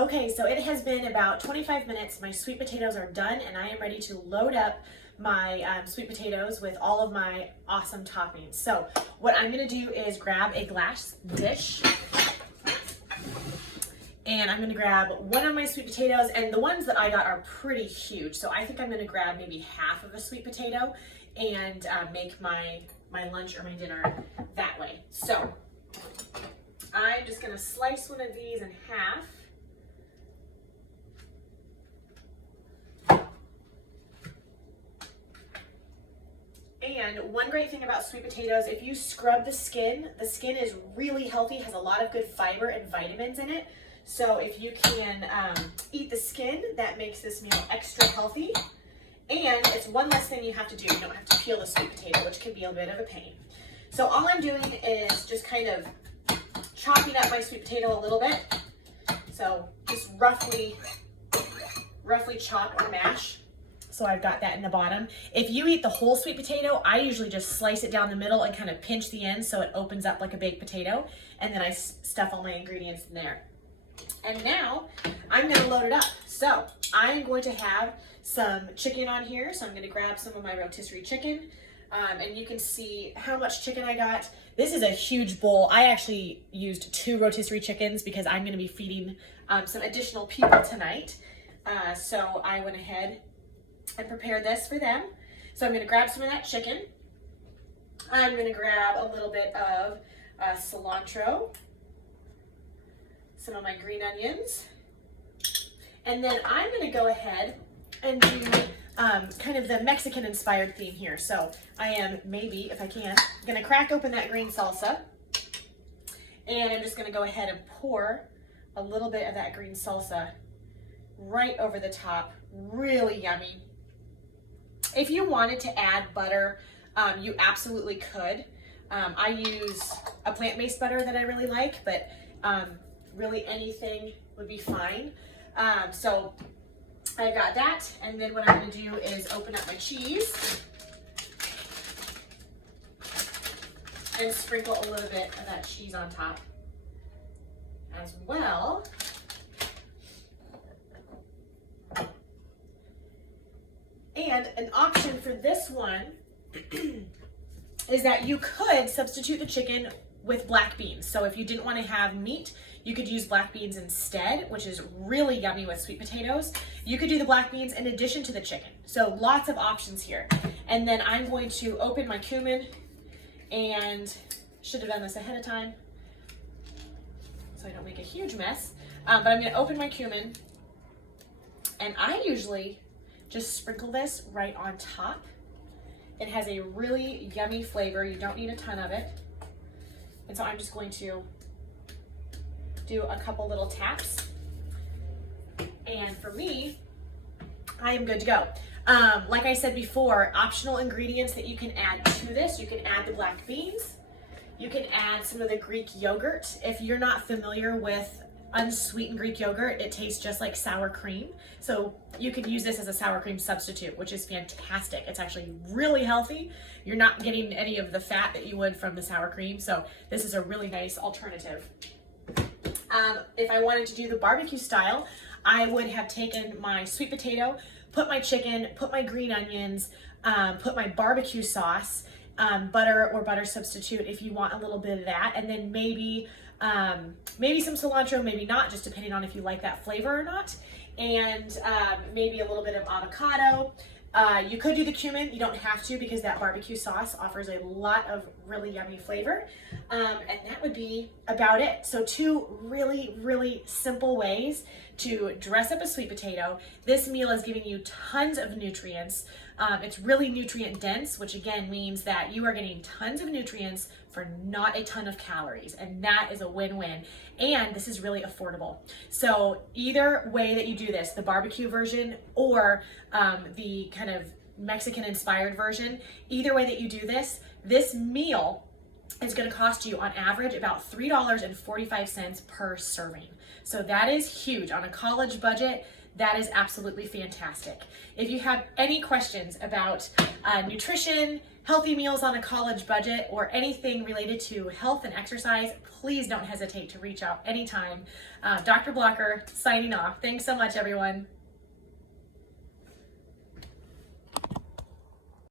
Okay, so it has been about 25 minutes. My sweet potatoes are done and I am ready to load up my sweet potatoes with all of my awesome toppings. So what I'm gonna do is grab a glass dish and I'm gonna grab one of my sweet potatoes, and the ones that I got are pretty huge. So I think I'm gonna grab maybe half of a sweet potato and make my lunch or my dinner that way. So I'm just gonna slice one of these in half. And one great thing about sweet potatoes, if you scrub the skin is really healthy, has a lot of good fiber and vitamins in it. So if you can eat the skin, that makes this meal extra healthy. And it's one less thing you have to do. You don't have to peel the sweet potato, which can be a bit of a pain. So all I'm doing is just kind of chopping up my sweet potato a little bit. So just roughly chop or mash. So I've got that in the bottom. If you eat the whole sweet potato, I usually just slice it down the middle and kind of pinch the ends so it opens up like a baked potato. And then I stuff all my ingredients in there. And now I'm gonna load it up. So I'm going to have some chicken on here. So I'm gonna grab some of my rotisserie chicken. And you can see how much chicken I got. This is a huge bowl. I actually used 2 rotisserie chickens because I'm gonna be feeding some additional people tonight. So I went ahead and prepared this for them. So I'm gonna grab some of that chicken. I'm gonna grab a little bit of cilantro, some of my green onions, and then I'm gonna go ahead and do kind of the Mexican inspired theme here. So I am, maybe, if I can, gonna crack open that green salsa, and I'm just gonna go ahead and pour a little bit of that green salsa right over the top. Really yummy. If you wanted to add butter, you absolutely could. I use a plant-based butter that I really like, but really anything would be fine. So I got that, and then what I'm gonna do is open up my cheese and sprinkle a little bit of that cheese on top as well. And an option for this one is that you could substitute the chicken with black beans. So if you didn't want to have meat, you could use black beans instead, which is really yummy with sweet potatoes. You could do the black beans in addition to the chicken. So lots of options here. And then I'm going to open my cumin, and should have done this ahead of time so I don't make a huge mess. But I'm going to open my cumin, and I usually just sprinkle this right on top. It has a really yummy flavor. You don't need a ton of it. And so I'm just going to do a couple little taps. And for me, I am good to go. Like I said before, optional ingredients that you can add to this. You can add the black beans. You can add some of the Greek yogurt. If you're not familiar with unsweetened Greek yogurt, it tastes just like sour cream. So you could use this as a sour cream substitute, which is fantastic. It's actually really healthy. You're not getting any of the fat that you would from the sour cream. So this is a really nice alternative. If I wanted to do the barbecue style, I would have taken my sweet potato, put my chicken, put my green onions, put my barbecue sauce, butter or butter substitute if you want a little bit of that, and then maybe some cilantro, maybe not, just depending on if you like that flavor or not, and maybe a little bit of avocado. You could do the cumin, you don't have to, because that barbecue sauce offers a lot of really yummy flavor, and that would be about it. So 2 really, really simple ways to dress up a sweet potato. This meal is giving you tons of nutrients. It's really nutrient dense, which again means that you are getting tons of nutrients for not a ton of calories, and that is a win-win. And this is really affordable. So either way that you do this, the barbecue version or the kind of Mexican inspired version, either way that you do this, this meal is going to cost you on average about $3.45 per serving. So that is huge. On a college budget, that is absolutely fantastic. If you have any questions about nutrition, healthy meals on a college budget, or anything related to health and exercise, please don't hesitate to reach out anytime. Dr. Blocker signing off. Thanks so much, everyone.